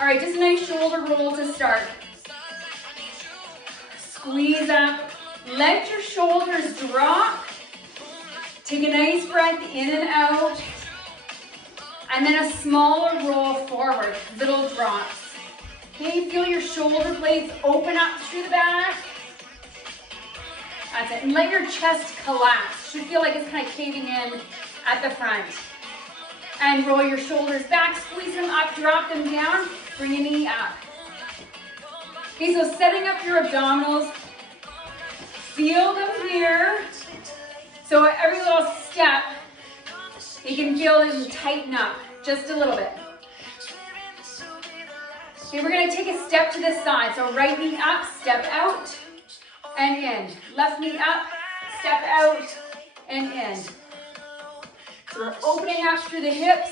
All right, just a nice shoulder roll to start. Squeeze up. Let your shoulders drop. Take a nice breath in and out. And then a smaller roll forward, little drops. Okay, feel your shoulder blades open up through the back. That's it, and let your chest collapse. Should feel like it's kind of caving in at the front. And roll your shoulders back, squeeze them up, drop them down, bring a knee up. Okay, so setting up your abdominals. Feel them here. So every little step, you can feel them tighten up just a little bit. Okay, we're gonna take a step to the side. So right knee up, step out, and in. Left knee up, step out, and in. So we're opening up through the hips.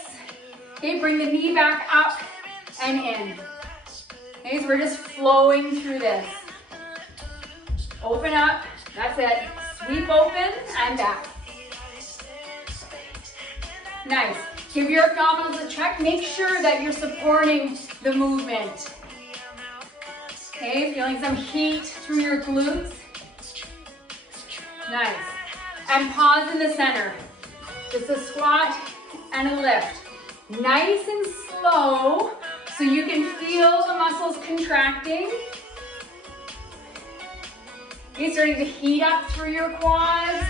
Okay, bring the knee back up and in. Okay, so we're just flowing through this. Open up, that's it. Sweep open and back. Nice. Give your abdominals a check. Make sure that you're supporting the movement. Okay, feeling some heat through your glutes. Nice. And pause in the center. Just a squat and a lift. Nice and slow so you can feel the muscles contracting. Okay, starting to heat up through your quads.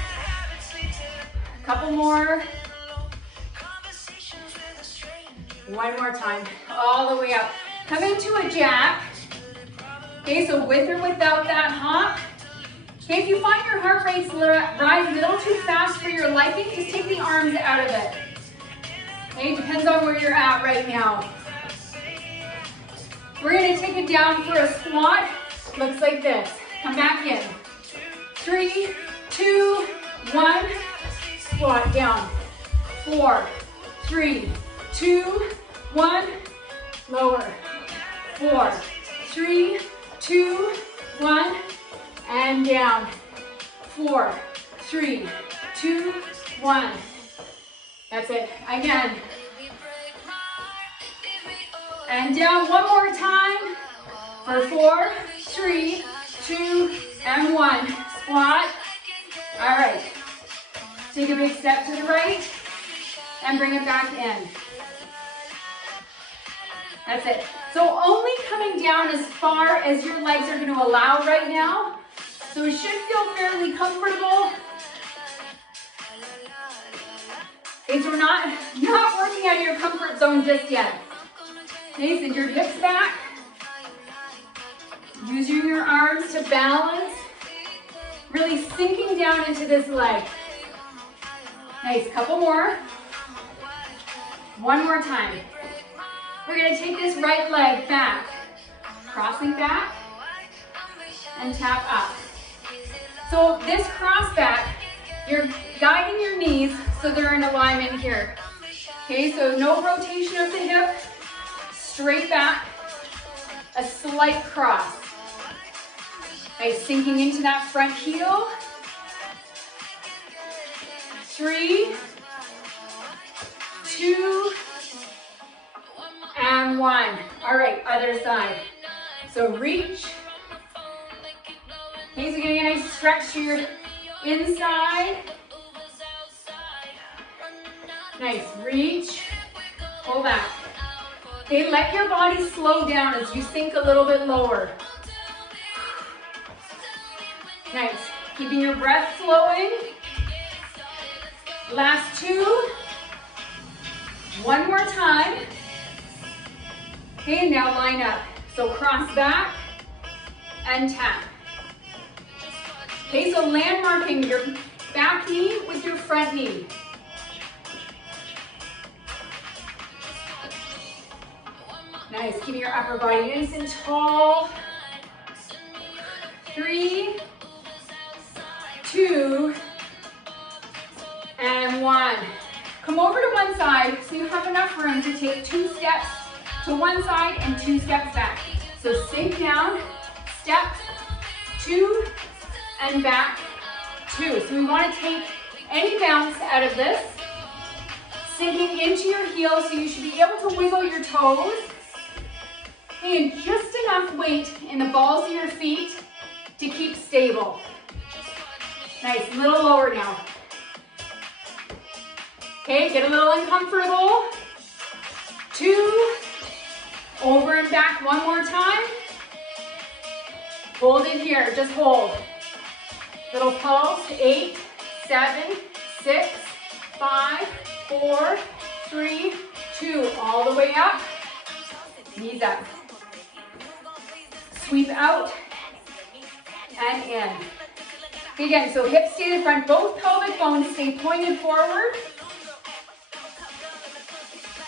A couple more. One more time, all the way up. Come into a jack. Okay, so with or without that hop. Okay, if you find your heart rate's rise a little too fast for your liking, just take the arms out of it. Okay, depends on where you're at right now. We're gonna take it down for a squat. Looks like this. Come back in. 3, 2, 1. Squat down. 4, 3, 2, 1. Lower. 4, 3, 2, 1. And down. 4, 3, 2, 1. That's it. Again. And down one more time for 4, 3, 2, and 1. Squat. All right. Take a big step to the right and bring it back in. That's it. So only coming down as far as your legs are going to allow right now. So it should feel fairly comfortable. Okay, so we're not working out of your comfort zone just yet. Okay, send your hips back. Using your arms to balance. Really sinking down into this leg. Nice, couple more. One more time. We're gonna take this right leg back. Crossing back and tap up. So this cross back, you're guiding your knees so they're in alignment here. Okay, so no rotation of the hip, straight back, a slight cross. Nice, sinking into that front heel. 3, 2, and 1. All right, other side. So reach. Okay, so getting a nice stretch to your inside. Nice, reach, pull back. Okay, let your body slow down as you sink a little bit lower. Nice, keeping your breath flowing. Last 2. One more time. Okay, now line up. So cross back and tap. Okay, so landmarking your back knee with your front knee. Nice, keeping your upper body nice and tall. 3, 2, and 1. Come over to one side so you have enough room to take 2 steps to one side and 2 steps back. So sink down, step, 2, and back, 2. So we want to take any bounce out of this. Sinking into your heels, so you should be able to wiggle your toes. Okay, and just enough weight in the balls of your feet to keep stable. Nice, a little lower now. Okay, get a little uncomfortable. 2, over and back one more time. Hold it here, just hold. Little pulse, 8, 7, 6, 5, 4, 3, 2, all the way up. Knees up. Sweep out and in. Again, so hips stay in front, both pelvic bones stay pointed forward.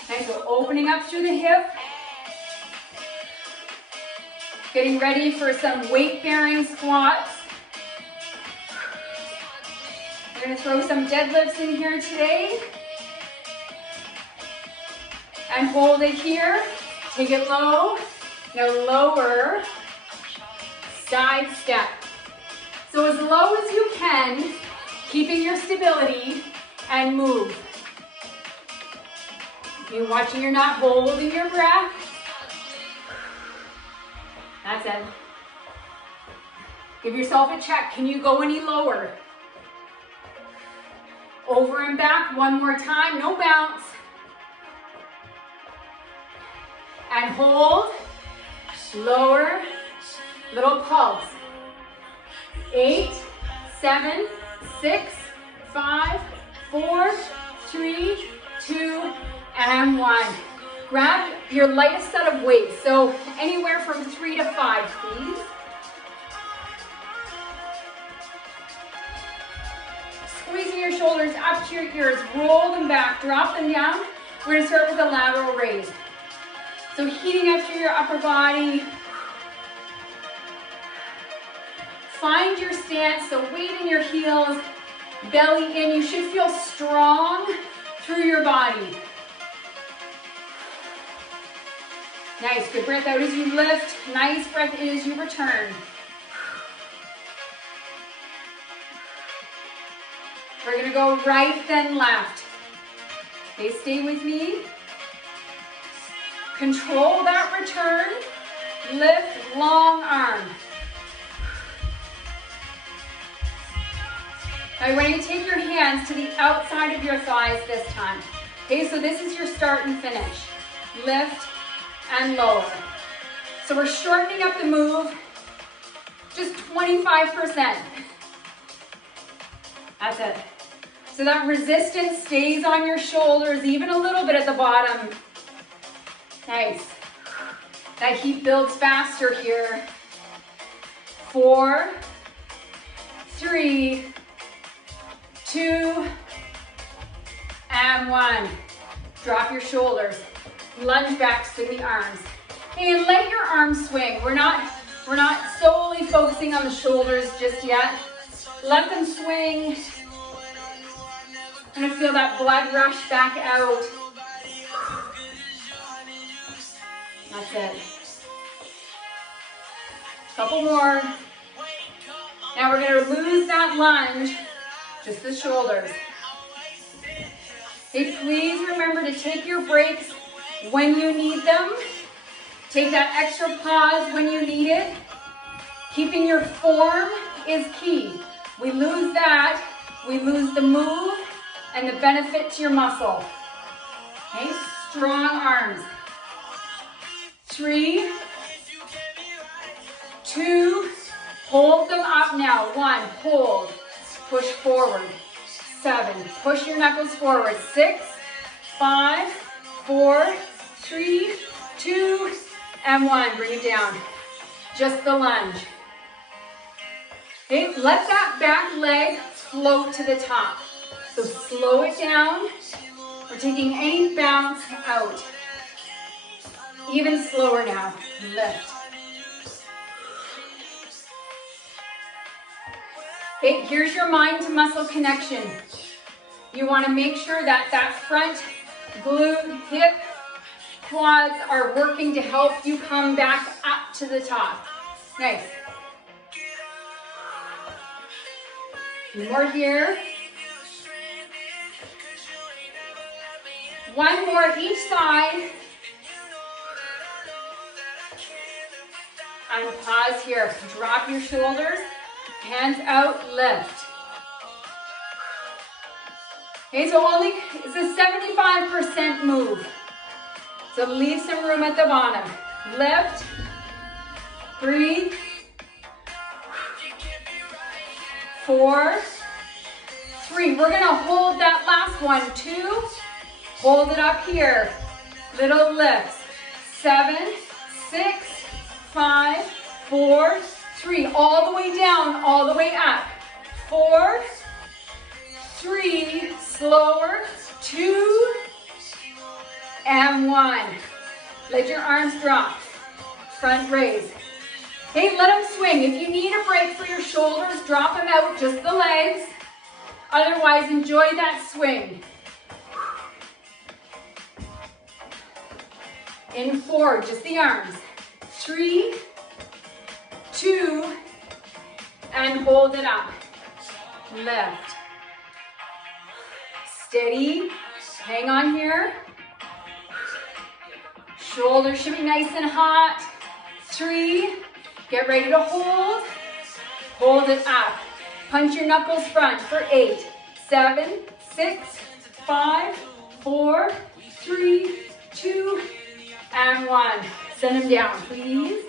Nice, so opening up through the hip. Getting ready for some weight-bearing squats. We're gonna throw some deadlifts in here today. And hold it here, take it low. Now lower, side step. So as low as you can, keeping your stability, and move. You're watching, you're not holding your breath. That's it. Give yourself a check. Can you go any lower? Over and back one more time, no bounce. And hold, lower, little pulse. 8, 7, 6, 5, 4, 3, 2, and 1. Grab your lightest set of weights, so anywhere from 3 to 5, please. Squeezing your shoulders up to your ears, roll them back, drop them down. We're gonna start with a lateral raise. So heating up through your upper body. Find your stance, so weight in your heels, belly in. You should feel strong through your body. Nice, good breath out as you lift. Nice breath in as you return. We're gonna go right, then left. Okay, stay with me. Control that return. Lift, long arm. Now, we're going to take your hands to the outside of your thighs this time. Okay, so this is your start and finish. Lift and lower. So we're shortening up the move, just 25%. That's it. So that resistance stays on your shoulders, even a little bit at the bottom. Nice. That heat builds faster here. 4, 3, 2, and 1. Drop your shoulders. Lunge back, swing the arms. And let your arms swing. We're not solely focusing on the shoulders just yet. Let them swing. I'm gonna feel that blood rush back out. That's it. Couple more. Now we're gonna lose that lunge, just the shoulders. Okay, please remember to take your breaks when you need them. Take that extra pause when you need it. Keeping your form is key. We lose that, we lose the move and the benefit to your muscle. Okay, strong arms. 3, 2, hold them up now. 1, hold, push forward. 7, push your knuckles forward. 6, 5, 4, 3, 2, and 1. Bring it down. Just the lunge. Okay, let that back leg float to the top. So slow it down. We're taking any bounce out. Even slower now. Lift. Okay, here's your mind to muscle connection. You want to make sure that that front glute, hip, quads are working to help you come back up to the top. Nice. More here. 1 more each side. And pause here. Drop your shoulders, hands out, lift. Okay, so only, it's a 75% move. So leave some room at the bottom. Lift, breathe. 4, 3. We're gonna hold that last one. 2, hold it up here. Little lifts. 7, 6, 5, 4, 3. All the way down, all the way up. 4, 3, slower. 2, and 1. Let your arms drop. Front raise. Okay, let them swing. If you need a break for your shoulders, drop them out, just the legs. Otherwise, enjoy that swing. In 4, just the arms. 3, 2, and hold it up. Lift. Steady. Hang on here. Shoulders should be nice and hot. 3, get ready to hold. Hold it up. Punch your knuckles front for 8, 7, 6, 5, 4, 3, 2, and 1. Send them down, please.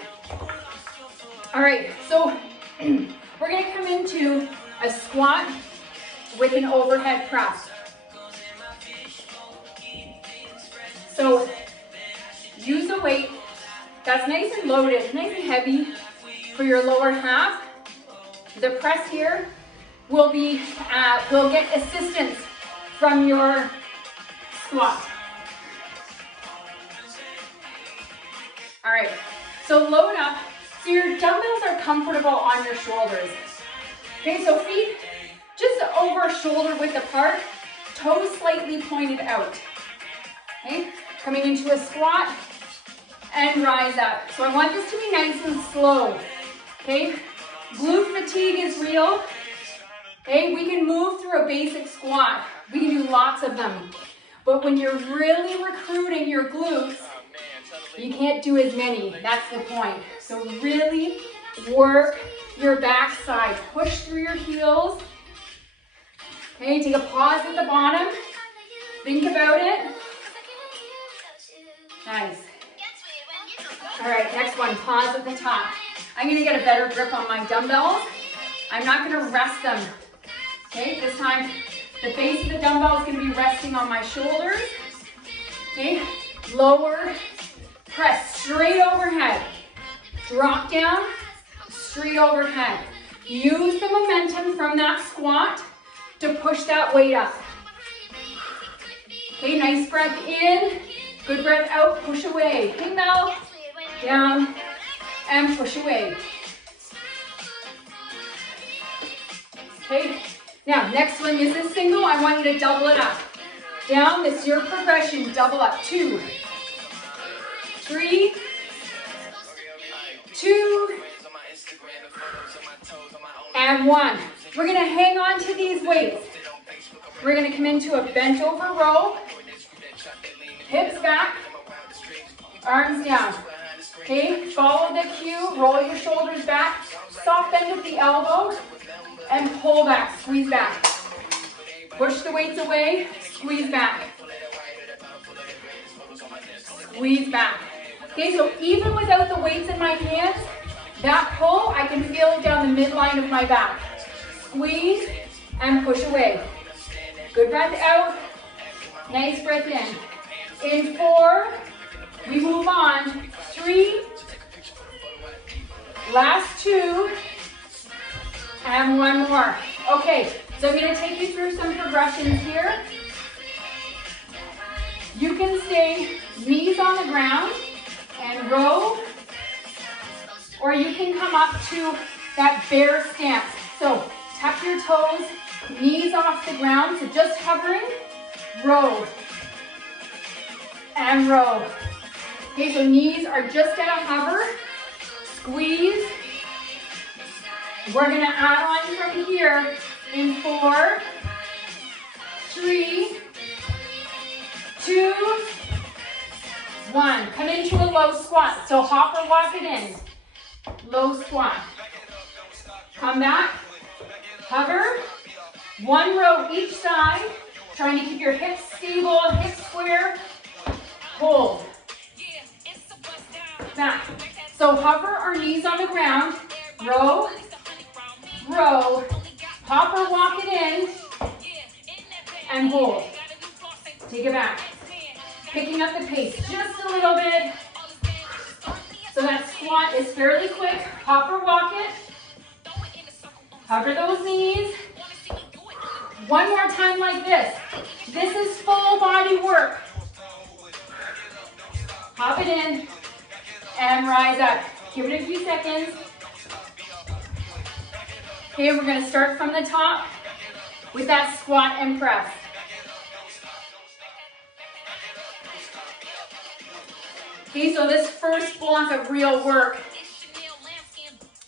All right, so we're gonna come into a squat with an overhead press. So use a weight that's nice and loaded, nice and heavy for your lower half. The press here will get assistance from your squat. All right, so load up so your dumbbells are comfortable on your shoulders. Okay, so feet just over shoulder width apart, toes slightly pointed out. Okay, coming into a squat and rise up. So I want this to be nice and slow. Okay, glute fatigue is real. Okay, we can move through a basic squat. We can do lots of them. But when you're really recruiting your glutes, you can't do as many. That's the point. So really work your backside. Push through your heels. Okay, take a pause at the bottom. Think about it. Nice. All right, next one, pause at the top. I'm gonna get a better grip on my dumbbells. I'm not gonna rest them. Okay, this time the base of the dumbbell is gonna be resting on my shoulders. Okay, lower, press straight overhead. Drop down, straight overhead. Use the momentum from that squat to push that weight up. Okay, nice breath in, good breath out, push away. Okay, Mel, down, and push away. Okay, now next one is a single. I want you to double it up. Down, this is your progression, double up. 2, 3, 2, and 1. We're gonna hang on to these weights. We're gonna come into a bent over row, hips back, arms down. Okay, follow the cue, roll your shoulders back, soft bend at the elbow, and pull back, squeeze back. Push the weights away, squeeze back. Squeeze back. Okay, so even without the weights in my hands, that pull, I can feel it down the midline of my back. Squeeze and push away. Good breath out, nice breath in. In 4, we move on. 3, last 2, and 1 more. Okay, so I'm gonna take you through some progressions here. You can stay knees on the ground and row, or you can come up to that bear stance. So tuck your toes, knees off the ground, so just hovering, row, and row. Okay, so knees are just at a hover, squeeze. We're gonna add on from here in 4, 3, 2, 1. Come into a low squat, so hop or walk it in. low squat. Come back, hover, one row each side, trying to keep your hips stable, hips square, hold. Back. So hover our knees on the ground, row, row, hop or walk it in, and hold. Take it back. Picking up the pace just a little bit. So that squat is fairly quick. Hop or walk it. Hover those knees. One more time like this. This is full body work. Hop it in and rise up. Give it a few seconds. Okay, we're going to start from the top with that squat and press. Okay, so this first block of real work,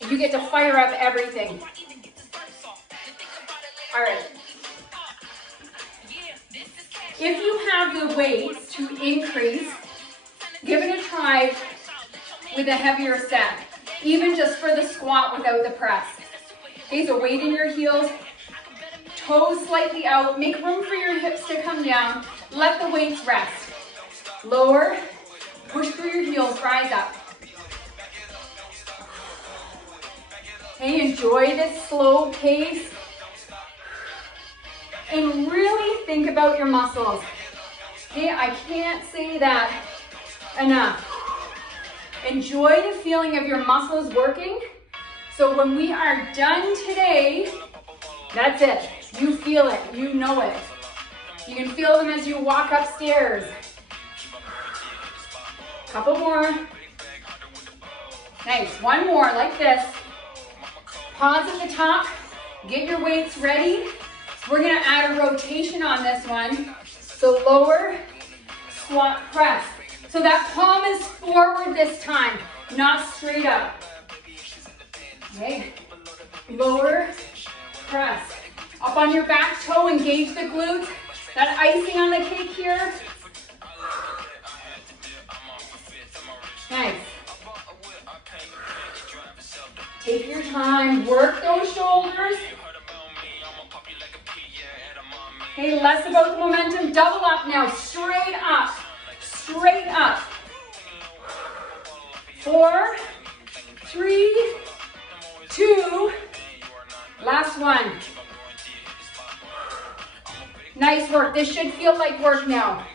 you get to fire up everything. All right. If you have the weights to increase, give it a try with a heavier set, even just for the squat without the press. Okay, so weight in your heels, toes slightly out, make room for your hips to come down, let the weights rest. Lower, push through your heels, rise up. Okay, enjoy this slow pace. And really think about your muscles. Okay, I can't say that enough. Enjoy the feeling of your muscles working. So when we are done today, that's it. You feel it, you know it. You can feel them as you walk upstairs. Couple more. Nice, one more like this. Pause at the top, get your weights ready. We're gonna add a rotation on this one. So lower, squat, press. So that palm is forward this time, not straight up. Okay, lower, press. Up on your back toe, engage the glutes. That icing on the cake here. Nice. Take your time, work those shoulders. Okay, less about the momentum, double up now, straight up, straight up. 4, 3, 2, last one. Nice work, this should feel like work now.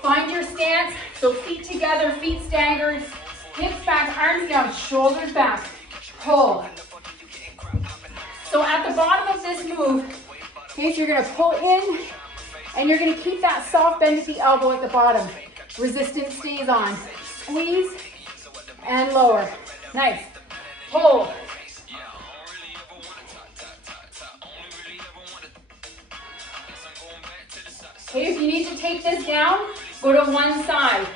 Find your stance, so feet together, feet staggered, hips back, arms down, shoulders back, pull. So at the bottom of this move, okay, so you're gonna pull in and you're gonna keep that soft bend at the elbow at the bottom. Resistance stays on. Squeeze and lower. Nice. Pull. Okay, if you need to take this down, go to one side.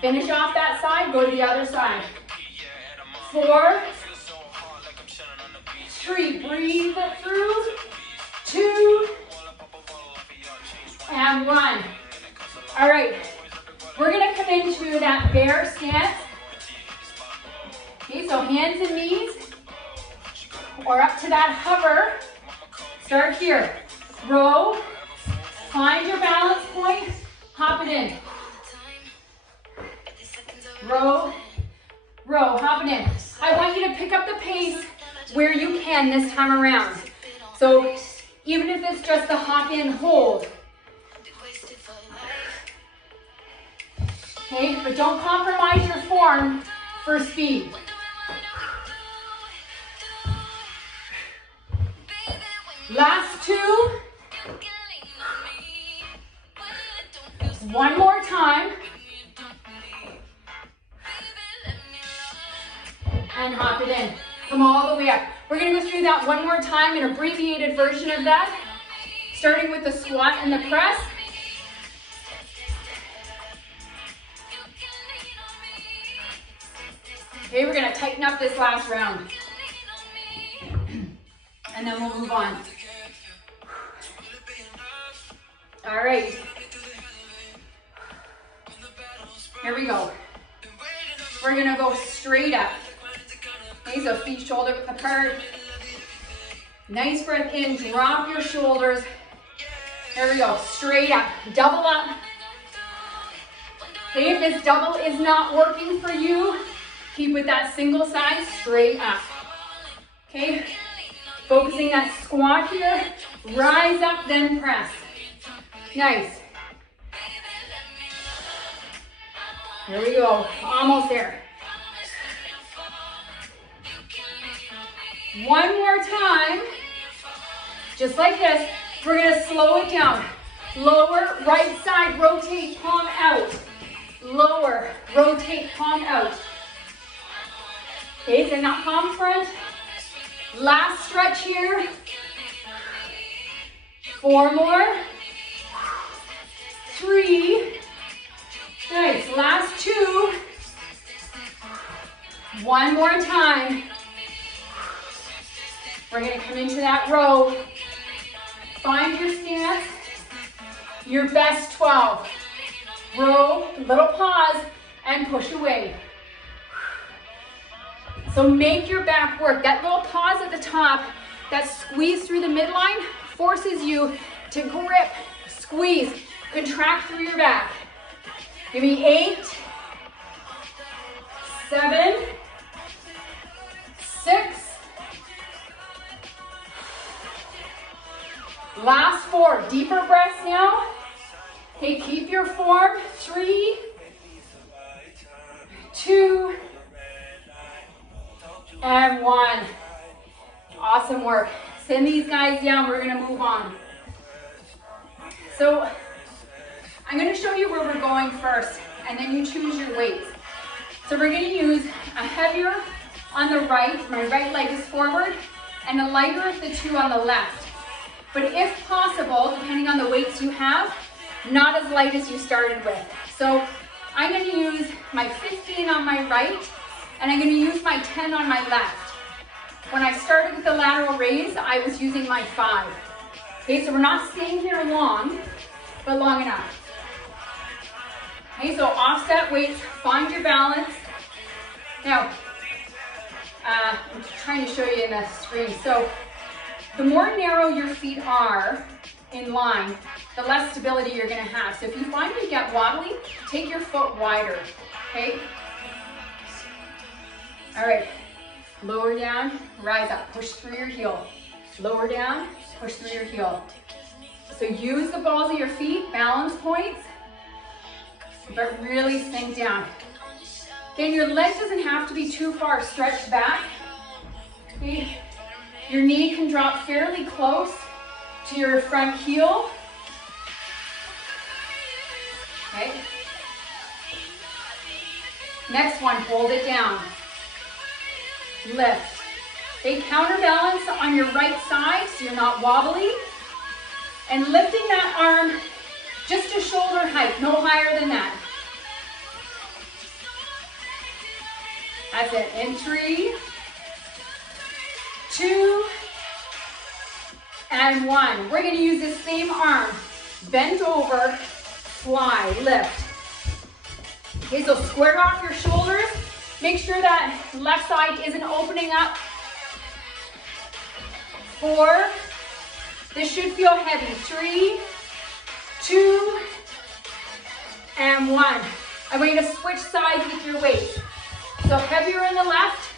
Finish off that side, go to the other side. 4, 3, breathe it through. 2, and 1. All right, we're gonna come into that bear stance. Okay, so hands and knees, or up to that hover. Start here. Row, find your balance point, hop it in. Row, row, hop it in. I want you to pick up the pace where you can this time around. So even if it's just the hop in, hold. Okay, but don't compromise your form for speed. Last 2. One more time. And hop it in. Come all the way up. We're going to go through that one more time, an abbreviated version of that. Starting with the squat and the press. Okay, we're going to tighten up this last round. And then we'll move on. All right. Here we go. We're going to go straight up. Okay, so feet shoulder width apart. Nice breath in, drop your shoulders. There we go, straight up, double up. Okay, if this double is not working for you, keep with that single side, straight up. Okay, focusing that squat here, rise up, then press. Nice. There we go, almost there. One more time, just like this. We're gonna slow it down. Lower, right side, rotate, palm out. Lower, rotate, palm out. Okay, so not palm front. Last stretch here. 4 more. 3. Nice, last 2. 1 more time. We're gonna come into that row. Find your stance, your best 12. Row, little pause, and push away. So make your back work. That little pause at the top, that squeeze through the midline, forces you to grip, squeeze, contract through your back. Give me 8, 7, 6, last 4, deeper breaths now. Okay, keep your form. 3, 2, and 1. Awesome work. Send these guys down, we're gonna move on. So, I'm gonna show you where we're going first, and then you choose your weights. So we're gonna use a heavier on the right, my right leg is forward, and a lighter of the 2 on the left. But if possible, depending on the weights you have, not as light as you started with. So I'm going to use my 15 on my right, and I'm going to use my 10 on my left. When I started with the lateral raise, I was using my 5. Okay, so we're not staying here long, but long enough. Okay, so offset weights, find your balance. Now, I'm trying to show you in the screen. So the more narrow your feet are in line, the less stability you're gonna have. So if you find you get wobbly, take your foot wider, okay? All right, lower down, rise up, push through your heel. Lower down, push through your heel. So use the balls of your feet, balance points, but really sink down. Again, your leg doesn't have to be too far stretched back, okay? Your knee can drop fairly close to your front heel. Okay. Next one, hold it down. Lift. Okay, counterbalance on your right side so you're not wobbly. And lifting that arm just to shoulder height, no higher than that. That's it. In 3, 2, and 1. We're going to use this same arm. Bent over, fly, lift. Okay, so square off your shoulders. Make sure that left side isn't opening up. 4. This should feel heavy. 3, 2, and 1. I'm going to switch sides with your weight. So heavier in the left,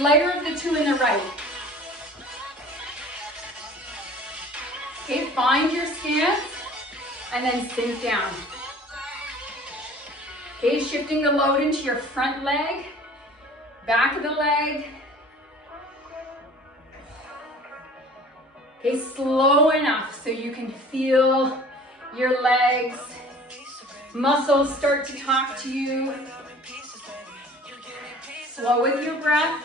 lighter of the 2 in the right. Okay, find your stance and then sink down. Okay, shifting the load into your front leg, back of the leg. Okay, slow enough so you can feel your legs, muscles start to talk to you. Slow with your breath.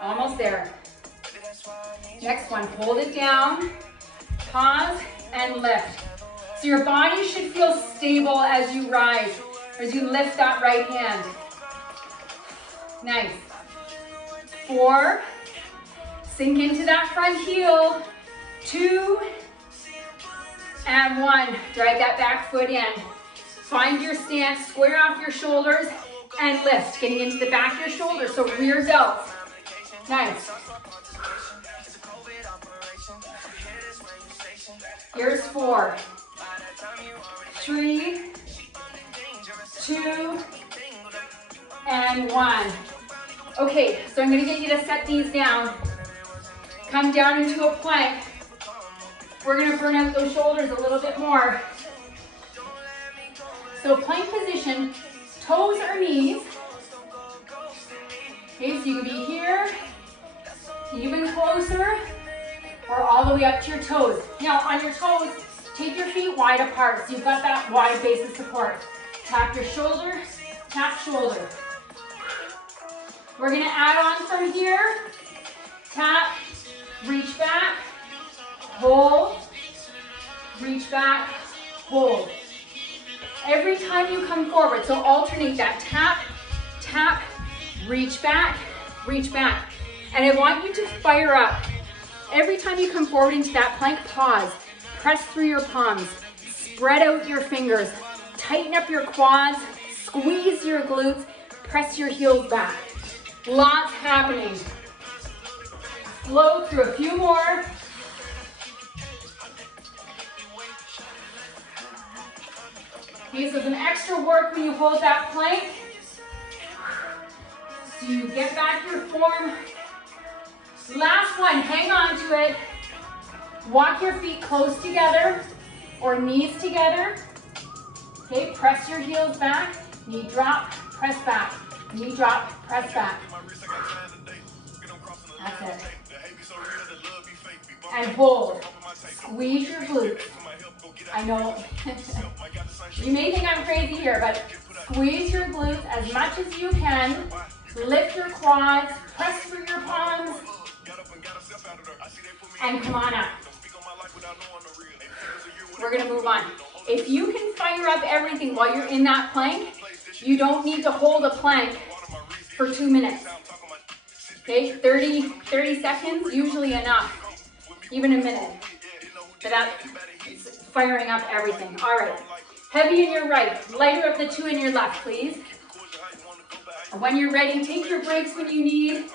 Almost there. Next one, hold it down, pause, and lift. So your body should feel stable as you rise, as you lift that right hand. Nice. 4, sink into that front heel. 2, and 1, drag that back foot in. Find your stance, square off your shoulders, and lift, getting into the back of your shoulders, so rear delts. Nice. Here's 4, 3, 2, and 1. Okay, so I'm gonna get you to set these down. Come down into a plank. We're gonna burn out those shoulders a little bit more. So plank position, toes or knees. Okay, so you can be here, even closer, or all the way up to your toes. Now on your toes, take your feet wide apart so you've got that wide base of support. Tap your shoulder, tap shoulder. We're gonna add on from here, tap, reach back, hold, reach back, hold. Every time you come forward, so alternate that tap, tap, reach back, and I want you to fire up. Every time you come forward into that plank, pause, press through your palms, spread out your fingers, tighten up your quads, squeeze your glutes, press your heels back. Lots happening. Flow through a few more. Okay, so some extra work when you hold that plank. So you get back your form. Last one, hang on to it. Walk your feet close together or knees together. Okay, press your heels back. Knee drop, press back. Knee drop, press back. That's it. And hold. Squeeze your glutes. I know, you may think I'm crazy here, but squeeze your glutes as much as you can. Lift your quads, press through your palms, and come on up. We're gonna move on. If you can fire up everything while you're in that plank, you don't need to hold a plank for 2 minutes. Okay, 30 seconds, usually enough, even a minute. So that's firing up everything. All right, heavy in your right, lighter of the 2 in your left, please. When you're ready, take your breaks when you need.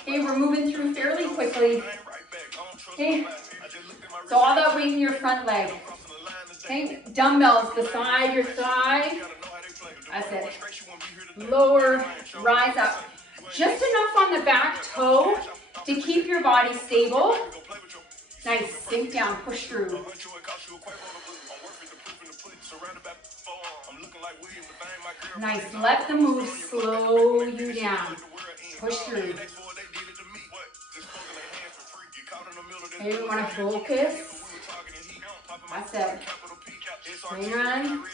Okay, we're moving through fairly quickly. Okay, so all that weight in your front leg. Okay, dumbbells beside your thigh. That's it. Lower, rise up. Just enough on the back toe to keep your body stable. Nice, sink down, push through. Nice, let the move slow you down. Push through. Okay, we want to focus. That's it. Swing on.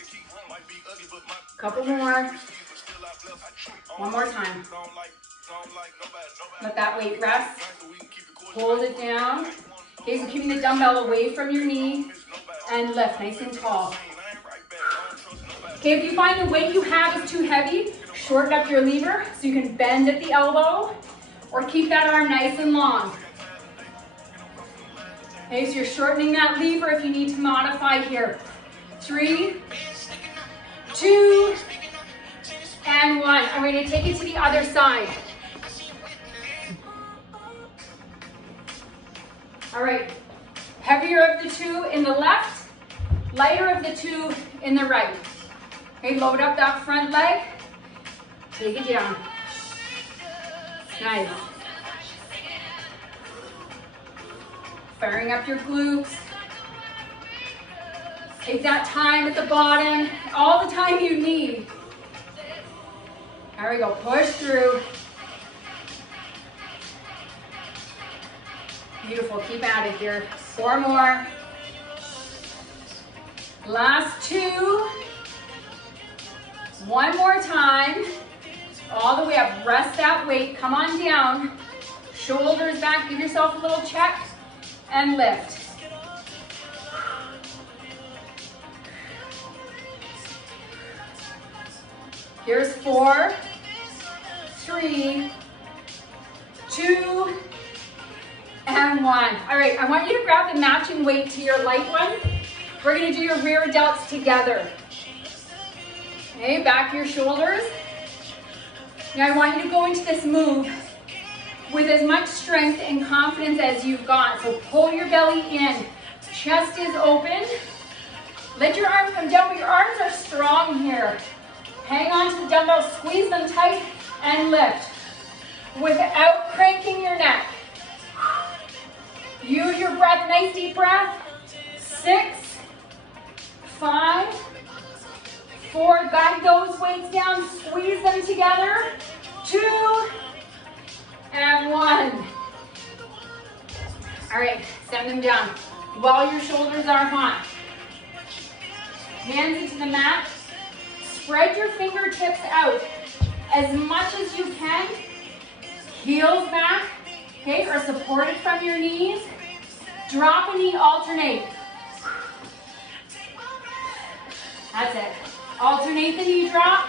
Couple more. One more time. Let that weight rest. Hold it down. Okay, so keeping the dumbbell away from your knee and lift nice and tall. Okay, if you find the weight you have is too heavy, shorten up your lever so you can bend at the elbow or keep that arm nice and long. Okay, so you're shortening that lever if you need to modify here. 3, 2, and 1. I'm going to take it to the other side. All right, heavier of the 2 in the left, lighter of the 2 in the right. Okay, load up that front leg, take it down. Nice. Firing up your glutes. Take that time at the bottom, all the time you need. There we go, push through. Beautiful, keep at it here. 4 more. Last 2. One more time. All the way up, rest that weight, come on down. Shoulders back, give yourself a little check and lift. Here's 4, 3, 2, and 1. All right, I want you to grab the matching weight to your light one. We're gonna do your rear delts together. Okay, back your shoulders. Now I want you to go into this move with as much strength and confidence as you've got. So pull your belly in, chest is open. Let your arms come down, but your arms are strong here. Hang on to the dumbbells, squeeze them tight, and lift without cranking your neck. Use your breath, nice deep breath. 6, 5, 4, guide those weights down, squeeze them together. 2, and 1. All right, send them down while your shoulders are hot. Hands into the mat. Spread your fingertips out as much as you can. Heels back, okay, are supported from your knees. Drop a knee, alternate. That's it. Alternate the knee drop.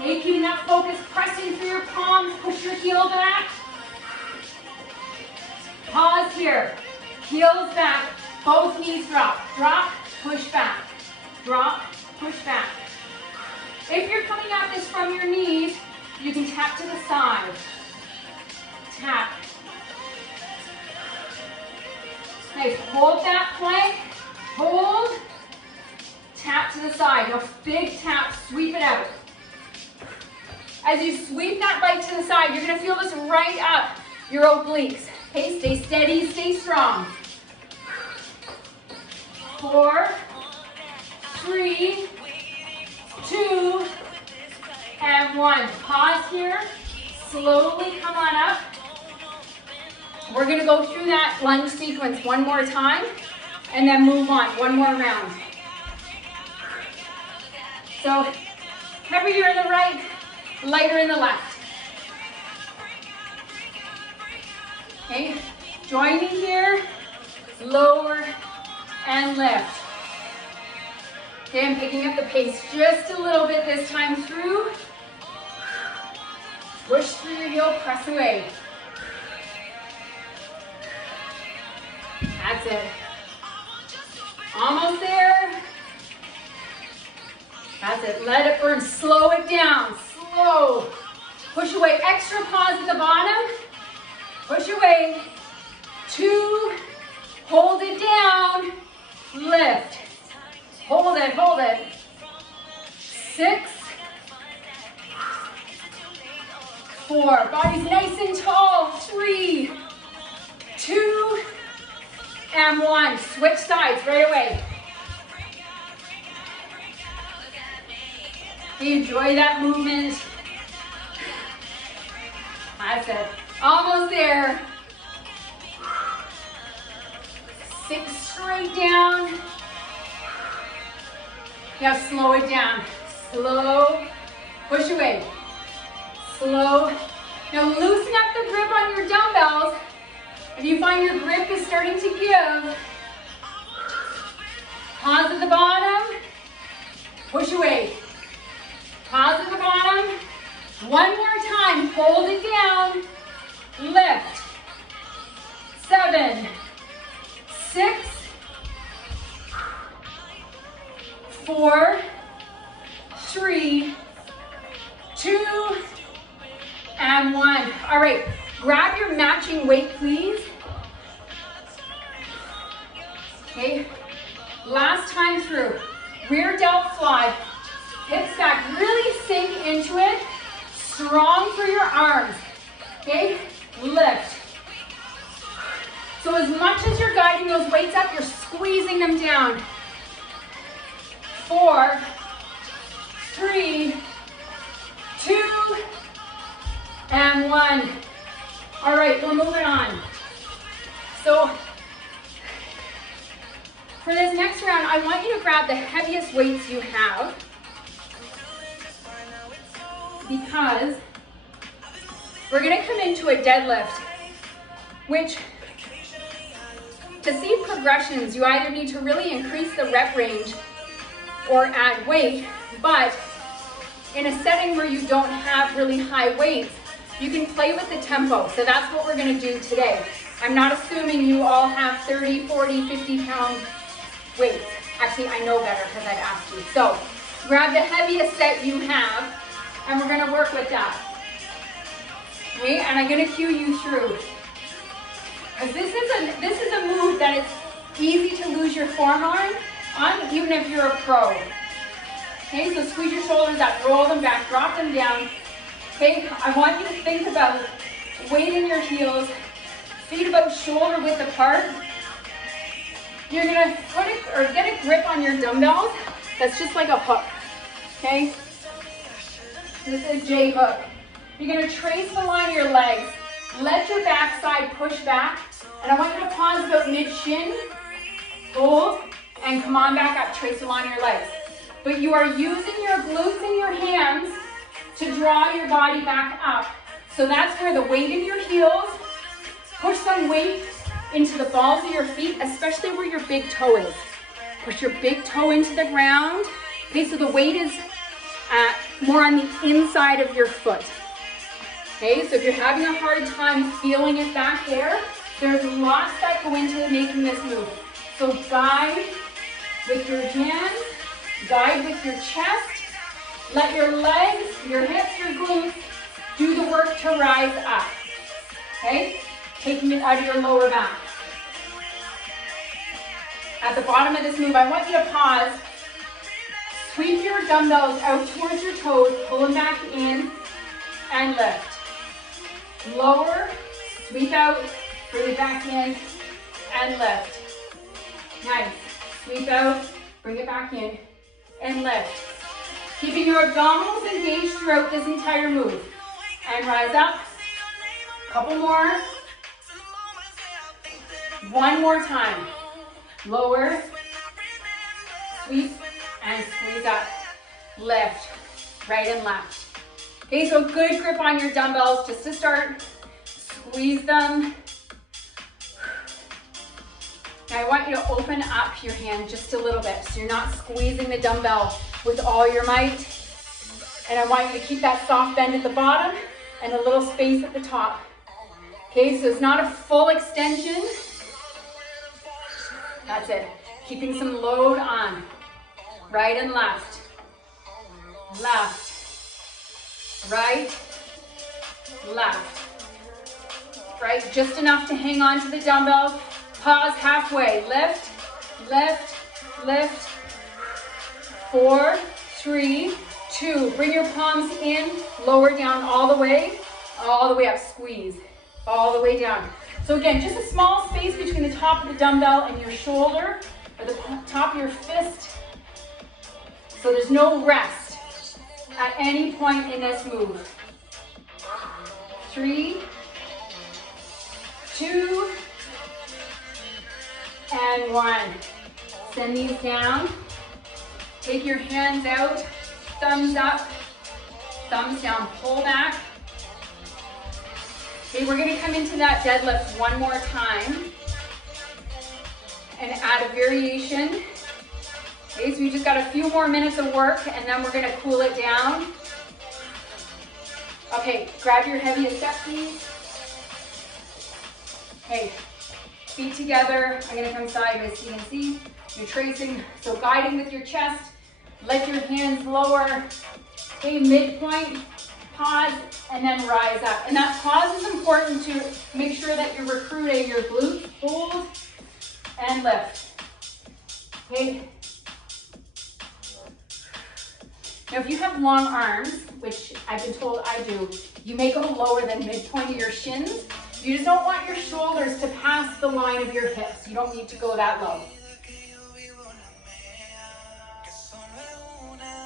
Okay, keeping that focus, pressing through your palms, push your heel back. Pause here. Heels back, both knees drop. Drop, push back. Drop, push back. If you're coming at this from your knees, you can tap to the side. Tap. Nice, hold that plank. Hold. Tap to the side. Now big tap, sweep it out. As you sweep that leg to the side, you're gonna feel this right up your obliques. Okay, stay steady, stay strong. 4, 3, 2, and 1. Pause here. Slowly come on up. We're gonna go through that lunge sequence one more time and then move on, one more round. So heavier in the right, lighter in the left. Okay, join me here, lower and lift. Okay, I'm picking up the pace just a little bit this time through. Push through your heel, press away. That's it. Almost there. That's it. Let it burn. Slow it down. Slow. Push away. Extra pause at the bottom. Push away. 2. Hold it down. Lift. Hold it. Hold it. 6. 4. Body's nice and tall. 3, 2, and 1. Switch sides right away. Enjoy that movement. That's it. Almost there. 6 straight down. Now slow it down. Slow. Push away. Slow. Now loosen up the grip on your dumbbells. If you find your grip is starting to give, pause at the bottom. Push away. Pause at the bottom. One more time. Hold it down. Lift. 7, 6, 4, 3, 2, and 1. All right, grab your matching weight, please. Okay, last time through. Rear delt fly, hip stack, really sink into it. Strong through your arms, okay? Lift. So as much as you're guiding those weights up, you're squeezing them down. 4, 3, 2, and 1. All right, we're moving on. So for this next round, I want you to grab the heaviest weights you have, because we're gonna come into a deadlift, which to see progressions, you either need to really increase the rep range or add weight, but in a setting where you don't have really high weights, you can play with the tempo. So that's what we're gonna do today. I'm not assuming you all have 30, 40, 50 pound weights. Actually, I know better because I've asked you. So grab the heaviest set you have, and we're gonna work with that. Okay, and I'm gonna cue you through. Because this is a move that it's easy to lose your forearm on, even if you're a pro. Okay, so squeeze your shoulders up, roll them back, drop them down. Okay, I want you to think about weight in your heels, feet about shoulder width apart. You're gonna put it or get a grip on your dumbbells. That's just like a hook. Okay, this is J hook. You're gonna trace the line of your legs. Let your backside push back, and I want you to pause about mid-shin, hold, and come on back up, trace the line of your legs. But you are using your glutes and your hands to draw your body back up. So that's where the weight in your heels, push some weight into the balls of your feet, especially where your big toe is. Push your big toe into the ground. Okay, so the weight is more on the inside of your foot. Okay, so if you're having a hard time feeling it back there, there's lots that go into making this move. So guide with your hands, guide with your chest, let your legs, your hips, your glutes do the work to rise up. Okay, taking it out of your lower back. At the bottom of this move, I want you to pause, sweep your dumbbells out towards your toes, pull them back in, and lift. Lower, sweep out, bring it back in, and lift. Nice. Sweep out, bring it back in, and lift. Keeping your abdominals engaged throughout this entire move. And rise up. Couple more. One more time. Lower, sweep, and squeeze up. Lift, right and left. Okay, so good grip on your dumbbells just to start. Squeeze them. Now I want you to open up your hand just a little bit so you're not squeezing the dumbbell with all your might. And I want you to keep that soft bend at the bottom and a little space at the top. Okay, so it's not a full extension. That's it. Keeping some load on. Right and left. Left. Right, left, right, just enough to hang on to the dumbbell. Pause halfway, lift, lift, lift. 4, 3, 2. Bring your palms in, lower down all the way up, squeeze, all the way down. So again, just a small space between the top of the dumbbell and your shoulder, or the top of your fist. So there's no rest at any point in this move. 3, 2, and 1. Send these down. Take your hands out, thumbs up, thumbs down, pull back. Okay, we're gonna come into that deadlift one more time and add a variation. Okay, so we just got a few more minutes of work and then we're gonna cool it down. Okay, grab your heaviest step, please. Okay, feet together. I'm gonna come sideways so you can see. You're tracing, so guiding with your chest. Let your hands lower. Okay, midpoint, pause, and then rise up. And that pause is important to make sure that you're recruiting your glutes. Hold and lift. Okay. Now, if you have long arms, which I've been told I do, you may go lower than midpoint of your shins. You just don't want your shoulders to pass the line of your hips. You don't need to go that low.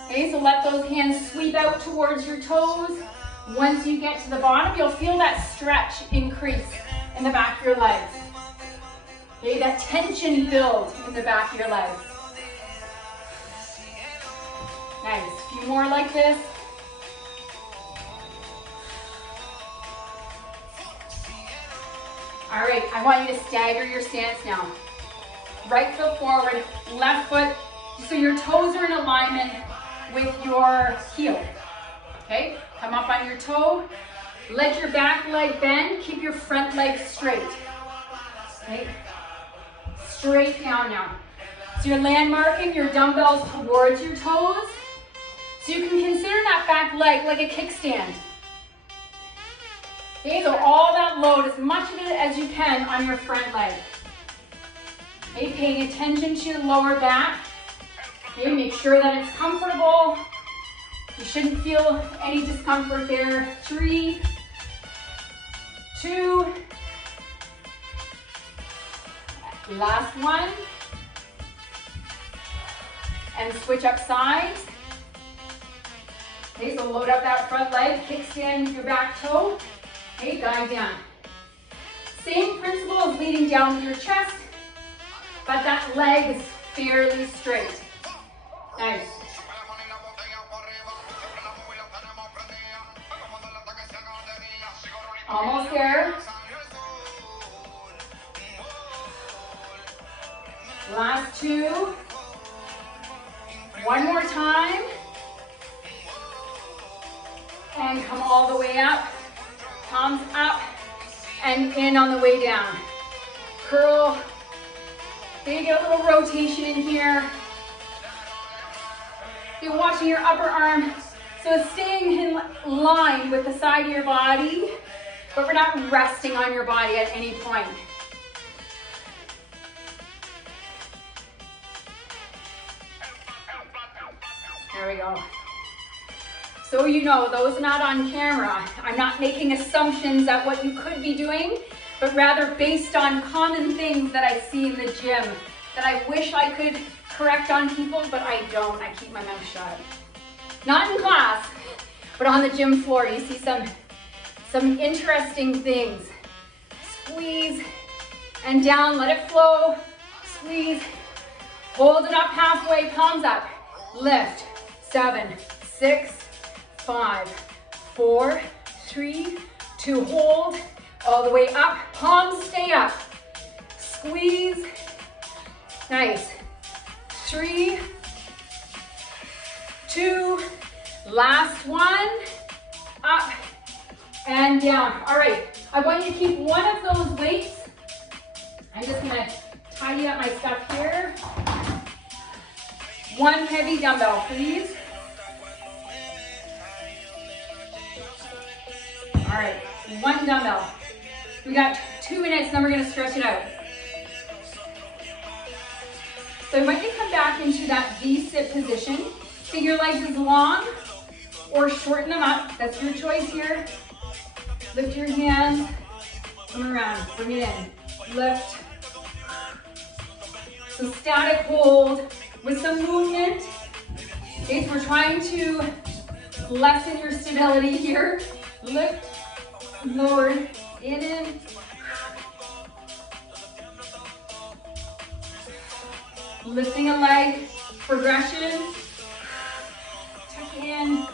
Okay, so let those hands sweep out towards your toes. Once you get to the bottom, you'll feel that stretch increase in the back of your legs. Okay, that tension build in the back of your legs. Nice, a few more like this. All right, I want you to stagger your stance now. Right foot forward, left foot, so your toes are in alignment with your heel. Okay, come up on your toe. Let your back leg bend, keep your front leg straight. Okay, straight down now. So you're landmarking your dumbbells towards your toes. So you can consider that back leg like a kickstand. Okay, so all that load, as much of it as you can on your front leg. Okay, paying attention to your lower back. Okay, make sure that it's comfortable. You shouldn't feel any discomfort there. 3, 2, last one. And switch up sides. Okay, so load up that front leg, kickstand your back toe. Okay, guide down. Same principle as leading down with your chest, but that leg is fairly straight. Nice. Almost there. Last 2. One more time. And come all the way up. Palms up and in on the way down. Curl. Then you get a little rotation in here. You're watching your upper arm. So it's staying in line with the side of your body, but we're not resting on your body at any point. There we go. So you know, those not on camera, I'm not making assumptions at what you could be doing, but rather based on common things that I see in the gym that I wish I could correct on people, but I don't. I keep my mouth shut. Not in class, but on the gym floor, you see some interesting things. Squeeze and down, let it flow. Squeeze, hold it up halfway, palms up. Lift, 7, 6, 5, 4, 3, 2, hold, all the way up, palms stay up. Squeeze, nice. 3, 2, last one, up and down. All right, I want you to keep one of those weights. I'm just gonna tidy up my stuff here. One heavy dumbbell, please. All right, one dumbbell. We got 2 minutes, then we're gonna stretch it out. So when you come back into that V-sit position, take your legs as long or shorten them up. That's your choice here. Lift your hands, come around, bring it in, lift. So static hold with some movement. Okay, so we're trying to lessen your stability here. Lift, lower, in. Lifting a leg, progression. Tuck in.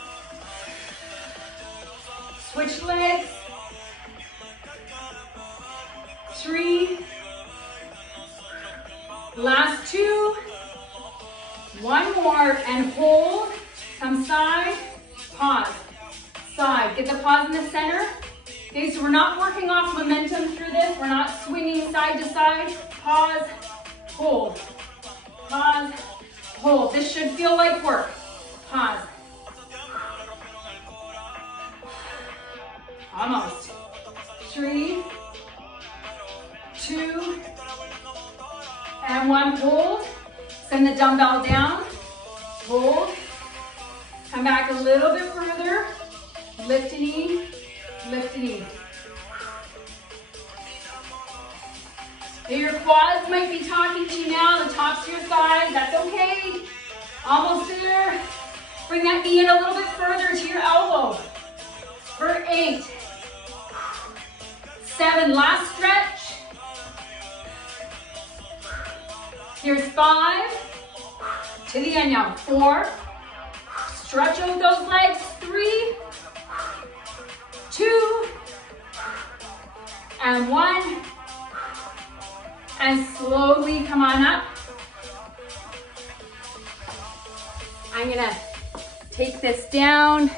Switch legs. 3. Last 2. One more and hold. Come side, pause, side. Get the pause in the center. Okay, so we're not working off momentum through this. We're not swinging side to side. Pause, hold, pause, hold. This should feel like work. Pause. Almost. 3, 2, and 1. Hold. Send the dumbbell down. Hold. Come back a little bit further. Lift a knee. Lift a knee. Okay, your quads might be talking to you now, the tops of your thighs. That's okay. Almost there. Bring that knee in a little bit further to your elbow. For 8, 7, last stretch. Here's 5, to the end now. 4, stretch out those legs. 3, 2, and 1. And slowly come on up. I'm gonna take this down.